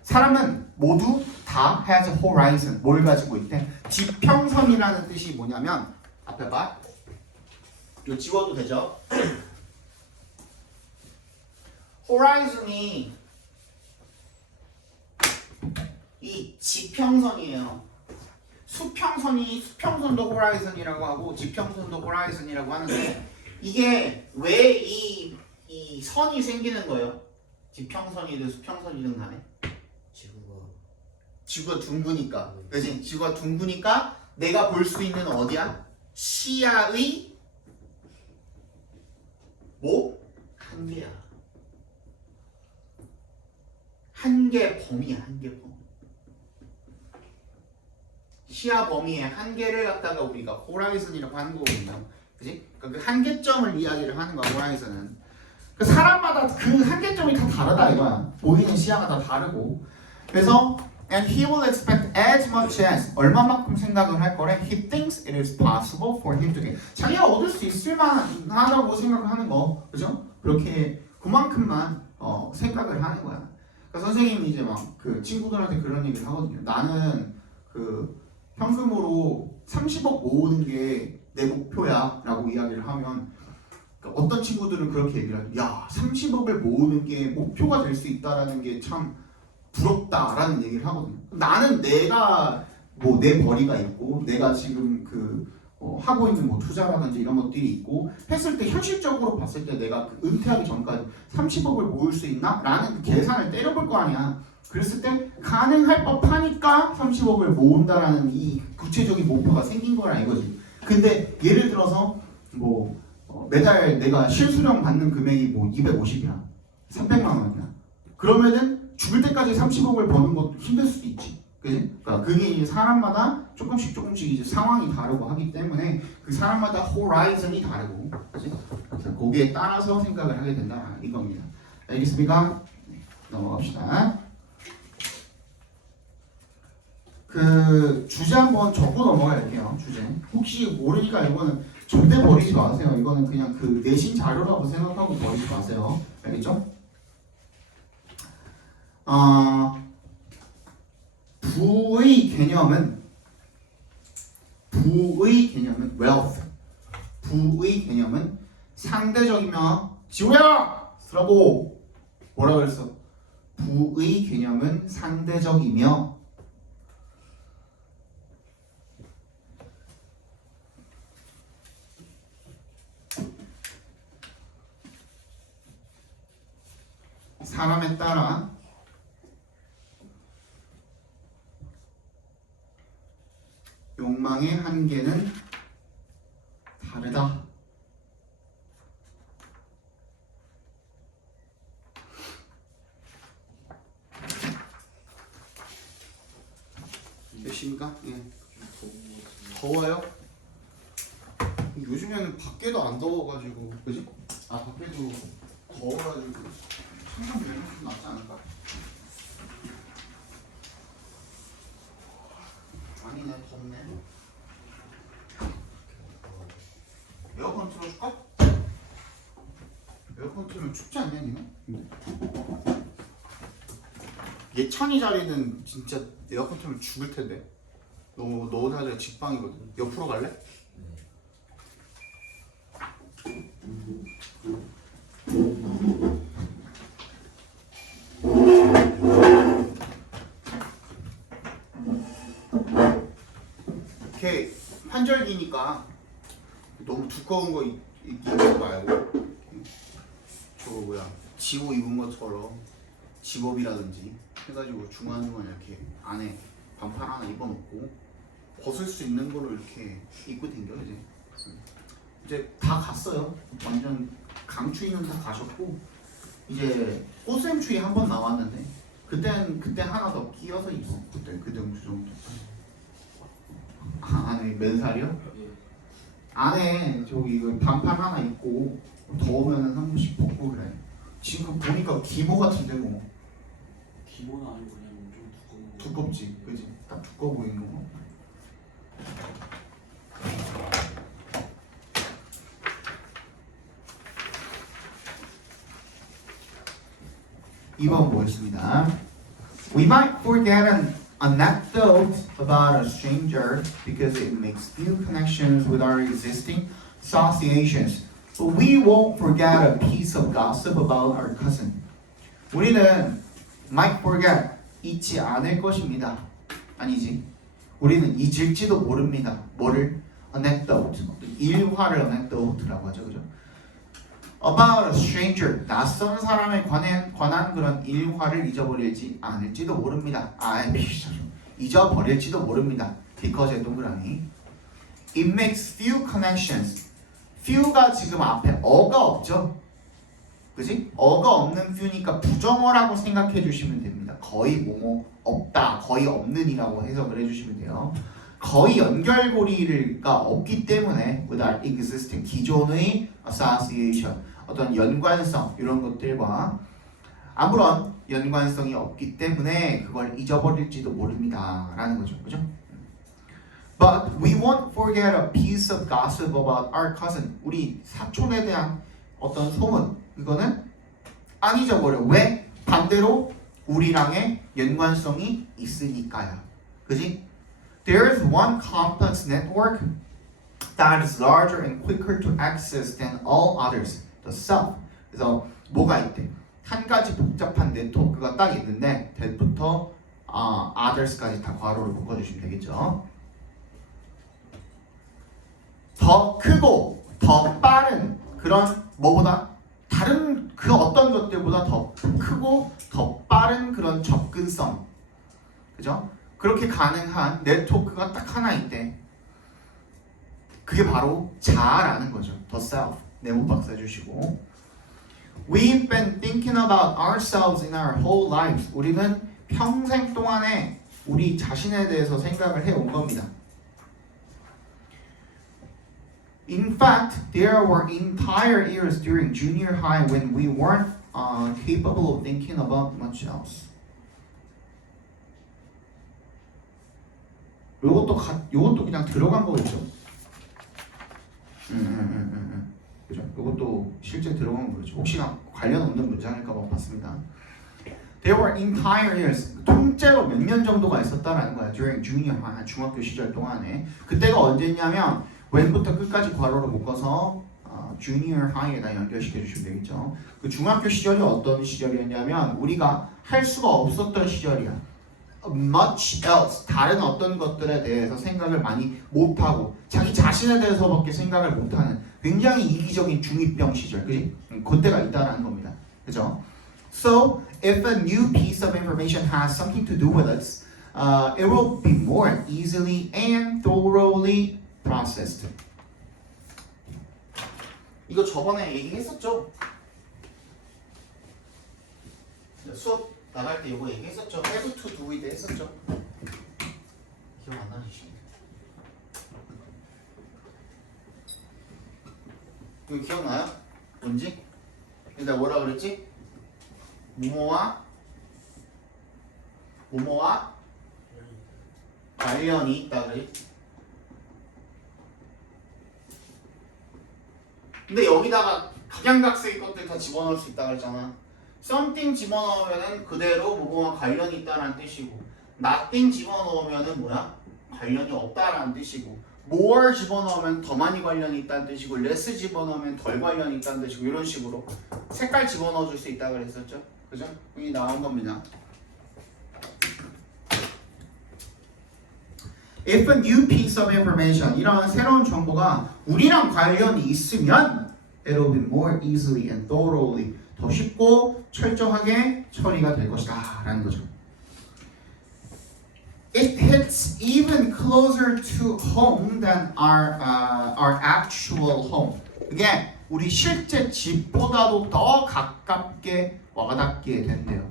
사람은 모두 다 has a horizon. 뭘 가지고 있대? 지평선이라는 뜻이 뭐냐면 앞에 봐. 이거 지워도 되죠? horizon이 이 지평선이에요. 수평선도 호라이즌이라고 하고 지평선도 호라이즌이라고 하는데 이게 왜 이 선이 생기는 거예요? 지평선이든 수평선이든 간에 지구가 둥그니까, 그렇지? 지구가 둥그니까 내가 볼 수 있는 어디야? 시야의 뭐? 한계야. 한계 범위야, 한계 범위. 시야 범위의 한계를 갖다가 우리가 호라이즌이라고 하는 거거든요. 그지? 그러니까 그 한계점을 이야기를 하는 거야, 호라이즌은. 그 사람마다 그 한계점이 다 다르다 이거야. 보이는 시야가 다 다르고. 그래서 and he will expect as much as 얼마만큼 생각을 할 거래? He thinks it is possible for him to get. 자기가 얻을 수 있을 만하다고 생각을 하는 거, 그죠? 그렇게 그만큼만 생각을 하는 거야. 그러니까 선생님이 이제 막 그 친구들한테 그런 얘기를 하거든요. 나는 그 현금으로 30억 모으는 게 내 목표야 라고 이야기를 하면 그러니까 어떤 친구들은 그렇게 얘기를 하죠. 야, 30억을 모으는 게 목표가 될 수 있다라는 게 참 부럽다라는 얘기를 하거든요. 나는 내가 뭐 내 벌이가 있고 내가 지금 하고 있는 뭐 투자라든지 이런 것들이 있고 했을 때 현실적으로 봤을 때 내가 그 은퇴하기 전까지 30억을 모을 수 있나? 라는 그 계산을 때려볼 거 아니야. 그랬을 때 가능할 법하니까 30억을 모은다라는 이 구체적인 목표가 생긴 거라 이거지. 근데 예를 들어서 뭐 매달 내가 실수령 받는 금액이 뭐 250이야 300만 원이야. 그러면은 죽을 때까지 30억을 버는 것도 힘들 수도 있지. 그지? 그러니까 그게 이제 사람마다 조금씩 이제 상황이 다르고 하기 때문에 그 사람마다 호라이즌이 다르고, 그지? 그래서 거기에 따라서 생각을 하게 된다 이겁니다. 알겠습니까? 넘어갑시다. 그 주제 한번 적고 넘어갈게요. 주제. 혹시 모르니까 이거는 절대 버리지 마세요. 이거는 그냥 그 내신 자료라고 생각하고 버리지 마세요. 알겠죠? 부의 개념은 wealth. 부의 개념은 상대적이며 지호야! 쓰라고 뭐라 그랬어? 부의 개념은 상대적이며 사람에 따라 욕망의 한계는 다르다. 되십니까? 예. 더워요? 요즘에는 밖에도 안 더워가지고, 그지? 아 밖에도 더워가지고 항상 매일 좀 낫지 않을까? 아니네, 덥네. 에어컨 틀어줄까? 에어컨 틀면 춥지 않냐, 니는? 예찬이 자리는 진짜 에어컨 틀면 죽을 텐데. 너 자리가 직방이거든. 옆으로 갈래? 이렇게 환절기니까 너무 두꺼운 거 입지 말고 저거 뭐야 지호 입은 것처럼 집업이라든지 해가지고 중간중간 이렇게 안에 반팔 하나 입어놓고 벗을 수 있는 거로 이렇게 입고 댕겨. 이제 다 갔어요. 완전 강추위는 다 가셨고 이제 꽃샘추위 한 번 나왔는데 그때 하나 더 끼워서 입어. 그때 그 정도. 안에 몇 살이요? 예. 안에 저기 이거 반팔 하나 입고 더우면 한 번씩 벗고 그래. 지금 보니까 기모 같은데 뭐. 기본은 아니고 그냥 좀 두꺼운 거. 두껍지, 그지? 딱 두꺼워 보이는 거. 2번 보겠습니다. We might forget an anecdote about a stranger because it makes few connections with our existing associations. But we won't forget a piece of gossip about our cousin. 우리는 might forget, 잊지 않을 것입니다. 아니지. 우리는 잊을지도 모릅니다. 뭐를? anecdote. 일화를 anecdote라고 하죠. 그죠? About a stranger. 낯선 사람에 관한 그런 일화를 잊어버릴지 않을지도 모릅니다. 잊어버릴지도 모릅니다. because의 동그라미. It makes few connections. few가 지금 앞에 어가 없죠? 그지? 어가 없는 few니까 부정어라고 생각해 주시면 됩니다. 거의 뭐뭐 없다, 거의 없는이라고 해석을 해주시면 돼요. 거의 연결고리가 없기 때문에 without existing 기존의 association 어떤 연관성 이런 것들과 아무런 연관성이 없기 때문에 그걸 잊어버릴지도 모릅니다 라는 거죠. 그죠? But we won't forget a piece of gossip about our cousin. 우리 사촌에 대한 어떤 소문 이거는 안 잊어버려. 왜? 반대로 우리랑의 연관성이 있으니까요. 그지? There is one complex network that is larger and quicker to access than all others. The self. 그래서 뭐가 있대? 한 가지 복잡한 네트워크가 딱 있는데 that부터 others까지 다 괄호를 묶어주시면 되겠죠. 더 크고 더 빠른 그런 뭐보다 다른 그 어떤 것들보다 더 크고 더 빠른 그런 접근성, 그죠? 그렇게 가능한 네트워크가 딱 하나 있대. 그게 바로 자아라는 거죠. The self. 네모 박사 해주시고. We've been thinking about ourselves in our whole lives. 우리는 평생 동안에 우리 자신에 대해서 생각을 해온 겁니다. In fact, there were entire years during junior high when we weren't capable of thinking about much else. 요것도 그냥 들어간 거겠죠. 그죠? 요것도 실제 들어간 거죠. 혹시나 관련 없는 문장일까 봐 봤습니다. There were entire years. 통째로 몇 년 정도가 있었다라는 거야. During junior high, 중학교 시절 동안에. 그때가 언제냐면 when부터 끝까지 괄호로 묶어서 주니어 하이에다 연결시켜 주시면 되겠죠. 그 중학교 시절이 어떤 시절이었냐면 우리가 할 수가 없었던 시절이야. Much else 다른 어떤 것들에 대해서 생각을 많이 못하고 자기 자신에 대해서밖에 생각을 못하는 굉장히 이기적인 중2병 시절, 그지? 그때가 있다는 겁니다. 그죠? So if a new piece of information has something to do with us, it will be more easily and thoroughly processed. 이거 저번에 얘기했었죠? 수업 나갈 때 이거 얘기했었죠? have to do it 했었죠? 기억 안 나시죠? 이거 기억나요? 뭔지? 내가 뭐라 그랬지? 뭐뭐와 관련이 있다 그래. 근데 여기다가 각양각색의 것들 다 집어넣을 수 있다 그랬잖아. something 집어넣으면은 그대로 뭐뭐와 관련이 있다라는 뜻이고, nothing 집어넣으면은 뭐야? 관련이 없다라는 뜻이고, more 집어넣으면 더 많이 관련이 있다는 뜻이고, less 집어넣으면 덜 관련이 있다는 뜻이고, 이런 식으로 색깔 집어넣어 줄 수 있다 그랬었죠. 그죠? 여기 나온 겁니다. If a new piece of information, 이런 새로운 정보가 우리랑 관련이 있으면 it will be more easily and thoroughly, 더 쉽고 철저하게 처리가 될 것이다 라는 거죠. It hits even closer to home than our actual home. 이게 우리 실제 집보다도 더 가깝게 와닿게 된대요.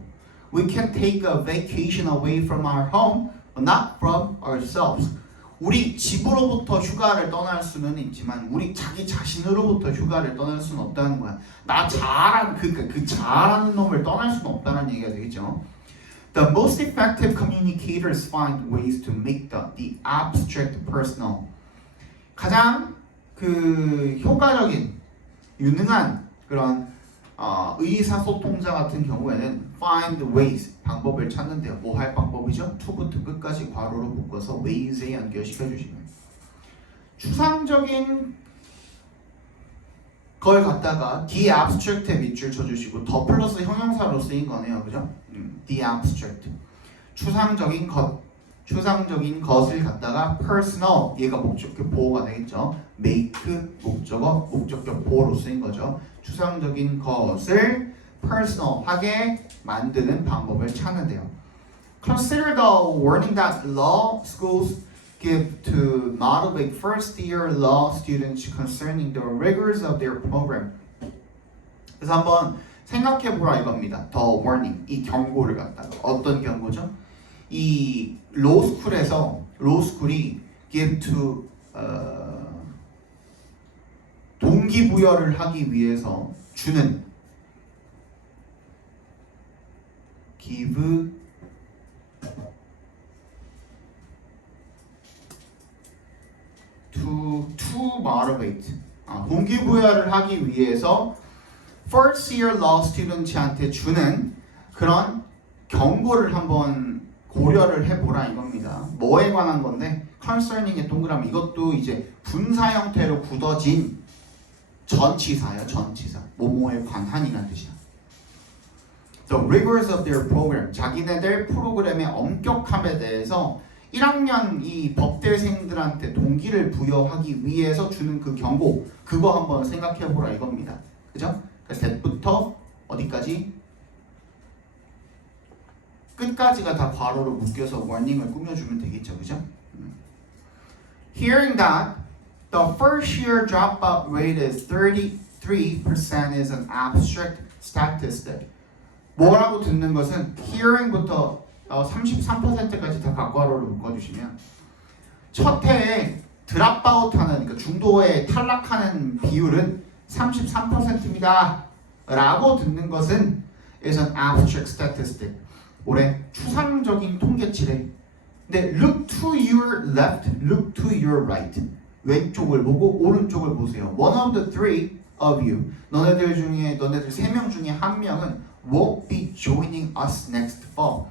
We can take a vacation away from our home, but not from ourselves. 우리 집으로부터 휴가를 떠날 수는 있지만 우리 자기 자신으로부터 휴가를 떠날 수는 없다는 거야. 나 잘하는 그 잘하는 놈을 떠날 수는 없다는 얘기가 되겠죠. The most effective communicators find ways to make the abstract personal. 가장 그 효과적인 유능한 그런 의사소통자 같은 경우에는 find ways, 방법을 찾는데요. 뭐 할 방법이죠? to부터 끝까지 괄호로 묶어서 ways에 연결시켜 주시면 추상적인 걸 갖다가 the abstract에 밑줄 쳐주시고 더 플러스 형용사로 쓰인 거네요. 그죠? the abstract 추상적인 것을 갖다가 personal, 얘가 목적격 보호가 되겠죠. make 목적격 보호로 쓰인 거죠. 추상적인 것을 personal하게 만드는 방법을 찾는데요. Consider the warning that law schools give to motivate first-year law students concerning the rigors of their program. 그래서 한번 생각해보라 이겁니다. The warning, 이 경고를 갖다가 어떤 경고죠? 이 로스쿨이 give to 동기부여를 하기 위해서 주는 give to motivate 동기부여를 하기 위해서 first year law student한테 주는 그런 경고를 한번 고려를 해보라 이겁니다. 뭐에 관한 건데 concerning의 동그라미, 이것도 이제 분사 형태로 굳어진 전치사예요. 전치사 뭐뭐에 관한이라는 뜻이야. The rigors of their program, 자기네들 프로그램의 엄격함에 대해서 1학년 이 법대생들한테 동기를 부여하기 위해서 주는 그 경고, 그거 한번 생각해보라 이겁니다. 그죠? 그래서 that부터 어디까지? 끝까지가 다 괄호로 묶여서 warning을 꾸며주면 되겠죠. 그죠? Hearing that the first year dropout rate is 33% is an abstract statistic. 뭐라고 듣는 것은 hearing부터 33%까지 다 각괄호로 묶어주시면 첫 해에 드랍아웃하는, 그러니까 중도에 탈락하는 비율은 33%입니다 라고 듣는 것은 is an abstract statistic. 올해 추상적인 통계치래. 근데 look to your left, look to your right. 왼쪽을 보고 오른쪽을 보세요. One of the three of you, 너네들 3명 중에 한 명은 won't be joining us next fall.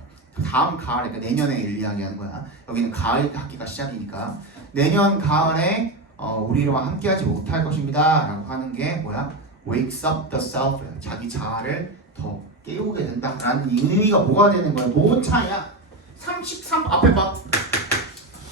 다음 가을에, 그러니까 내년에 이야기하는 거야. 여기는 가을 학기가 시작이니까 내년 가을에 우리와 함께하지 못할 것입니다 라고 하는 게 뭐야? wakes up the self, 자기 자아를 더 깨우게 된다라는 의미가 뭐가 되는 거야? 뭔 차이야? 33 앞에 봐.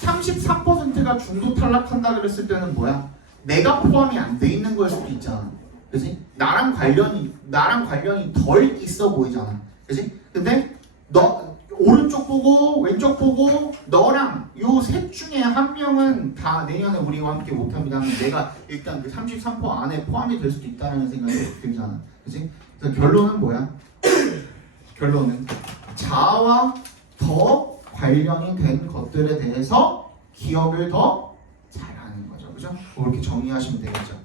33%가 중도 탈락한다 그랬을 때는 뭐야? 내가 포함이 안 돼 있는 걸 수도 있잖아. 그지? 나랑 관련이 덜 있어 보이잖아. 그지? 근데 너 오른쪽 보고 왼쪽 보고 너랑 요 셋 중에 한 명은 다 내년에 우리와 함께 못합니다 하면 내가 일단 그 33% 안에 포함이 될 수도 있다는 생각이 들잖아. 그지? 그래서 결론은 뭐야? 결론은 자아와 더 관련이 된 것들에 대해서 기억을 더 잘하는 거죠. 그죠? 그렇게 정리하시면 되겠죠.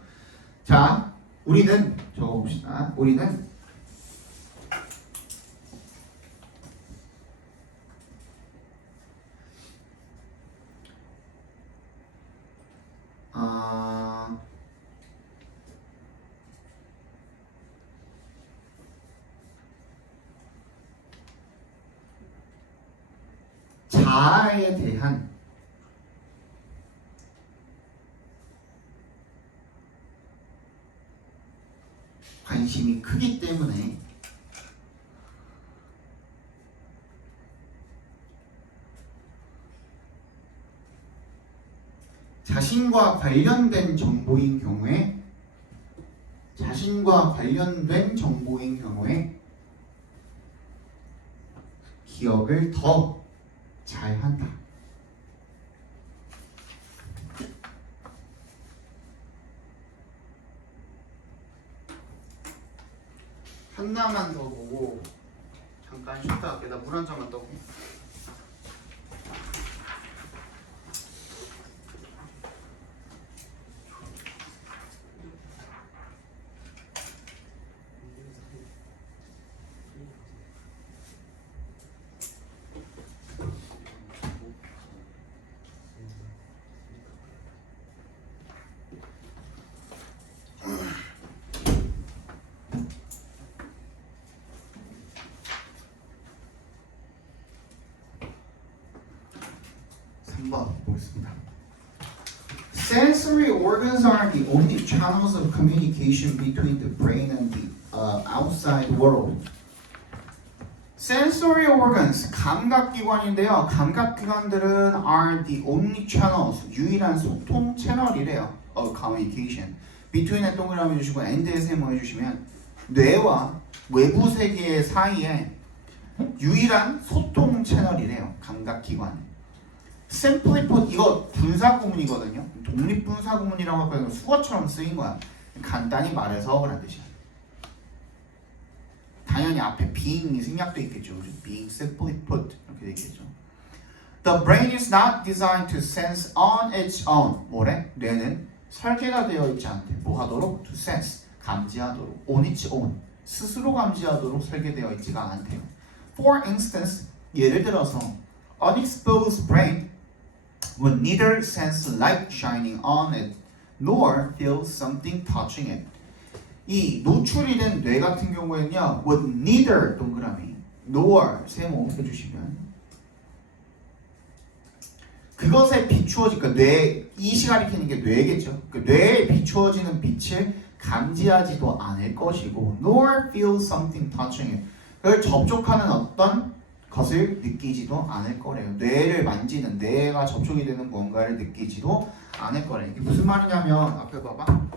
자, 우리는 적어봅시다. 우리는 자아에 대한 관심이 크기 때문에 자신과 관련된 정보인 경우에 기억을 더 잘한다. 하나만 더 보고 잠깐 쉬었다 갈게. 나 물 한 잔만 떠고. 한번 보겠습니다. Sensory organs are the only channels of communication between the brain and the outside world. Sensory organs, 감각기관인데요. 감각기관들은 are the only channels, 유일한 소통 채널이래요. of communication. between에 동그라미 주시고 and에 세모 해주시면 뇌와 외부 세계 사이에 유일한 소통 채널이래요. 감각기관. Simply put, 이거 분사구문이거든요. 독립분사구문이라고 하면 수어처럼 쓰인 거야. 간단히 말해서 그런 뜻이야. 당연히 앞에 being이 생략돼 있겠죠. being simply put 이렇게 돼 있겠죠. The brain is not designed to sense on its own. 뭐래? 뇌는 설계가 되어 있지 않대. 뭐 하도록? To sense, 감지하도록. On its own, 스스로 감지하도록 설계되어 있지가 않대요. For instance, 예를 들어서 unexposed brain would neither sense light shining on it nor feel something touching it. 이 노출이 된 뇌 같은 경우에는요, would neither 동그라미 nor 세모 해주시면 그것에 비추어질 뇌, 이 시간이 켜는 게 뇌겠죠. 그 뇌에 비추어지는 빛을 감지하지도 않을 것이고 nor feel something touching it. 그걸 접촉하는 어떤 것을 느끼지도 않을 거래요. 뇌를 만지는, 뇌가 접촉이 되는 뭔가를 느끼지도 않을 거래요. 이게 무슨 말이냐면 앞에 봐봐.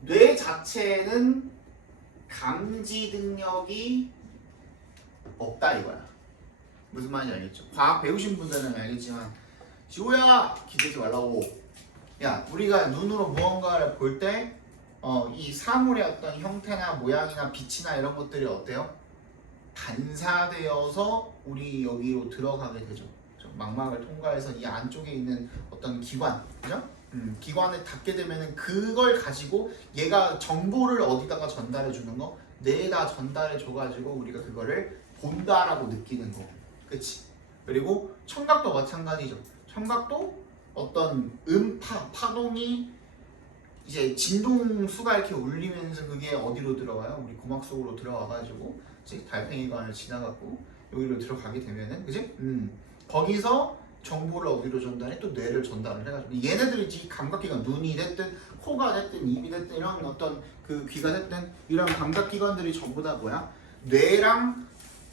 뇌 자체는 감지 능력이 없다 이거야. 무슨 말인지 알겠죠? 과학 배우신 분들은 알겠지만 지호야 기대지 말라고. 야, 우리가 눈으로 무언가를 볼 때 이 사물의 어떤 형태나 모양이나 빛이나 이런 것들이 어때요? 반사되어서 우리 여기로 들어가게 되죠. 망막을 통과해서 이 안쪽에 있는 어떤 기관, 그죠? 기관에 닿게 되면은 그걸 가지고 얘가 정보를 어디다가 전달해 주는 거, 뇌에다 전달해 줘가지고 우리가 그거를 본다라고 느끼는 거, 그치? 그리고 청각도 마찬가지죠. 청각도 어떤 파동이 이제 진동수가 이렇게 울리면서 그게 어디로 들어가요? 우리 고막 속으로 달팽이관을 지나갖고 여기로 들어가게 되면은, 그지? 거기서 정보를 어디로 전달해? 또 뇌를 전달을 해가지고 얘네들이 지 감각기관 눈이 됐든 코가 됐든 입이 됐든 이런 어떤 그 귀가 됐든 이런 감각기관들이 전부 다 뭐야? 뇌랑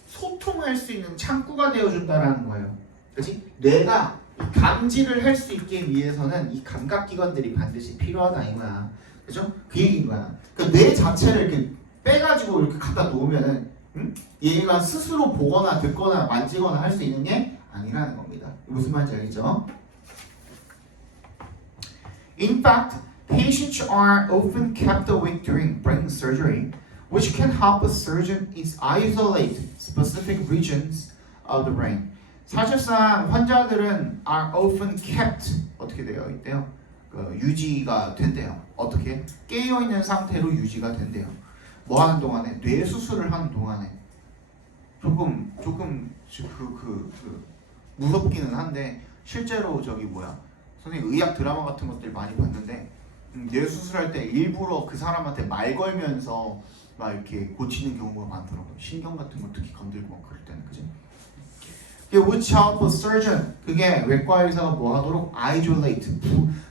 소통할 수 있는 창구가 되어준다라는 거예요. 그렇지? 뇌가 감지를 할 수 있기 위해서는 이 감각기관들이 반드시 필요하다 이거야. 그죠? 그 얘기인 거야. 그 뇌 자체를 이렇게 빼가지고 이렇게 갖다 놓으면은 얘가 스스로 보거나 듣거나 만지거나 할 수 있는 게 아니라는 겁니다. 무슨 말인지 알겠죠? In fact, patients are often kept awake during brain surgery, which can help a surgeon isolate specific regions of the brain. 사실상 환자들은 are often kept 어떻게 되어 있대요? 유지가 된대요. 어떻게? 깨어 있는 상태로 유지가 된대요. 뭐 하는 동안에? 뇌 수술을 하는 동안에. 조금 무섭기는 한데 실제로 저기 뭐야? 선생님 의학 드라마 같은 것들 많이 봤는데 뇌 수술할 때 일부러 그 사람한테 말 걸면서 막 이렇게 고치는 경우가 많더라고요. 신경 같은 거 특히 건들고 막 그럴 때는 그지? Which help a surgeon 그게 외과 의사가 뭐 하도록 isolate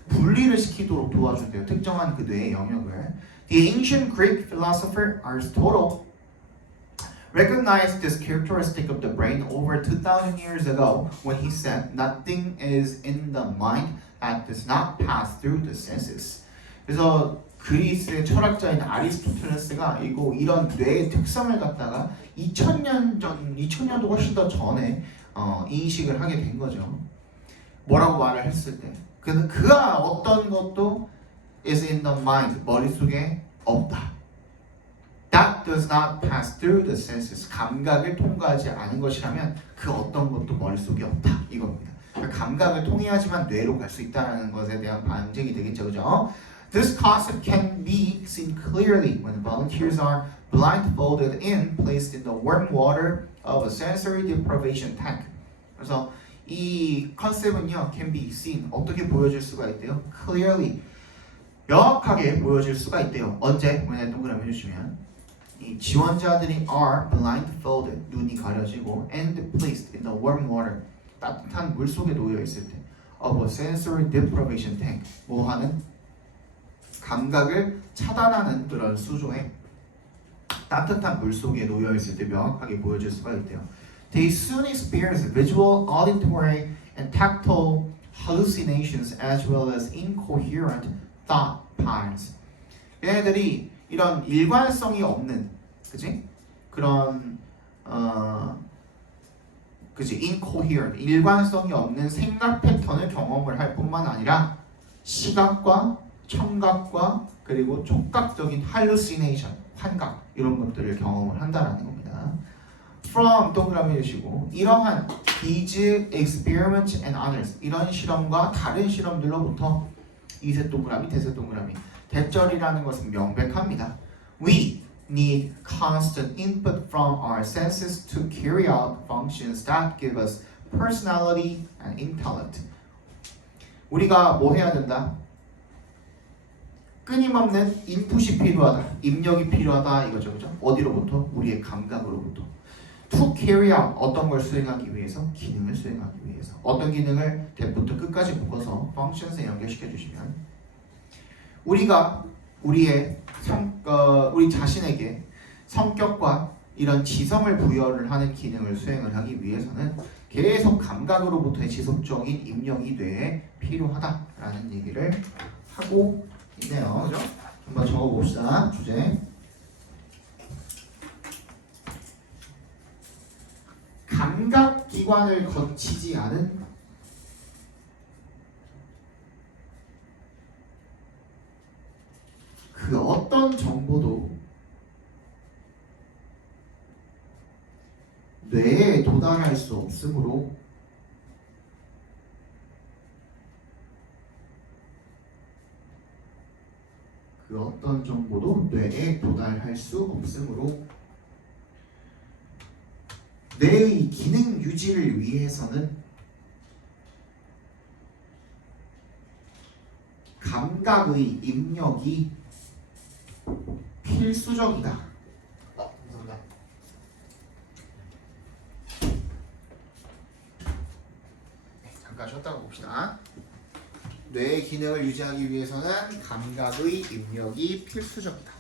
분리를 시키도록 도와준대요. 특정한 그 뇌의 영역을. The ancient Greek philosopher Aristotle recognized this characteristic of the brain over 2,000 years ago when he said, "Nothing is in the mind that does not pass through the senses." 그래서 그리스의 철학자인 아리스토텔레스가 이런 뇌의 특성을 갖다가 2000년도 훨씬 더 전에 인식을 하게 된 거죠. 뭐라고 말을 했을 때, 그가 어떤 것도 is in the mind, 머릿속에 없다. That does not pass through the senses. 감각을 통과하지 않은 것이라면 그 어떤 것도 머릿속에 없다. 이겁니다. 그러니까 감각을 통해야지만 뇌로 갈 수 있다는 것에 대한 반증이 되겠죠. 그죠? This concept can be seen clearly when volunteers are blindfolded and placed in the warm water of a sensory deprivation tank. 그래서 이 컨셉은요, can be seen, 어떻게 보여질 수가 있대요? Clearly, 명확하게 보여질 수가 있대요. 언제? 만약에 동그라미 해주시면 이 지원자들이 are blindfolded, 눈이 가려지고 and placed in the warm water, 따뜻한 물 속에 놓여 있을 때 of a sensory deprivation tank, 뭐 하는? 감각을 차단하는 그런 수조에 따뜻한 물 속에 놓여 있을 때 명확하게 보여질 수가 있대요. They soon experience visual, auditory, and tactile hallucinations as well as incoherent thought patterns. 얘네들이 이런 일관성이 없는, 그지? 그런 그지? incoherent, 일관성이 없는 생각 패턴을 경험을 할 뿐만 아니라 시각과 청각과 그리고 촉각적인 hallucination, 환각 이런 것들을 경험을 한다라는 겁니다. From 동그라미 해주시고 이러한 these experiments and others 이런 실험과 다른 실험들로부터 이세 동그라미 대세 동그라미 대절이라는 것은 명백합니다. We need constant input from our senses to carry out functions that give us personality and intellect. 우리가 뭐 해야 된다? 끊임없는 인풋이 필요하다, 입력이 필요하다 이거죠, 그죠? 어디로부터? 우리의 감각으로부터. To carry out 어떤 걸 수행하기 위해서? 기능을 수행하기 위해서. 어떤 기능을 대부터 끝까지 묶어서 functions에 연결시켜 주시면 우리가 우리 자신에게 성격과 이런 지성을 부여를 하는 기능을 수행을 하기 위해서는 계속 감각으로부터의 지속적인 입력이 뇌에 필요하다라는 얘기를 하고 있네요. 그죠? 한번 적어봅시다. 주제. 감각기관을 거치지 않은 그 어떤 정보도 뇌에 도달할 수 없으므로 그 어떤 정보도 뇌에 도달할 수 없으므로 뇌의 기능 유지를 위해서는 감각의 입력이 필수적이다. 감사합니다. 잠깐 쉬었다가 봅시다. 뇌의 기능을 유지하기 위해서는 감각의 입력이 필수적이다.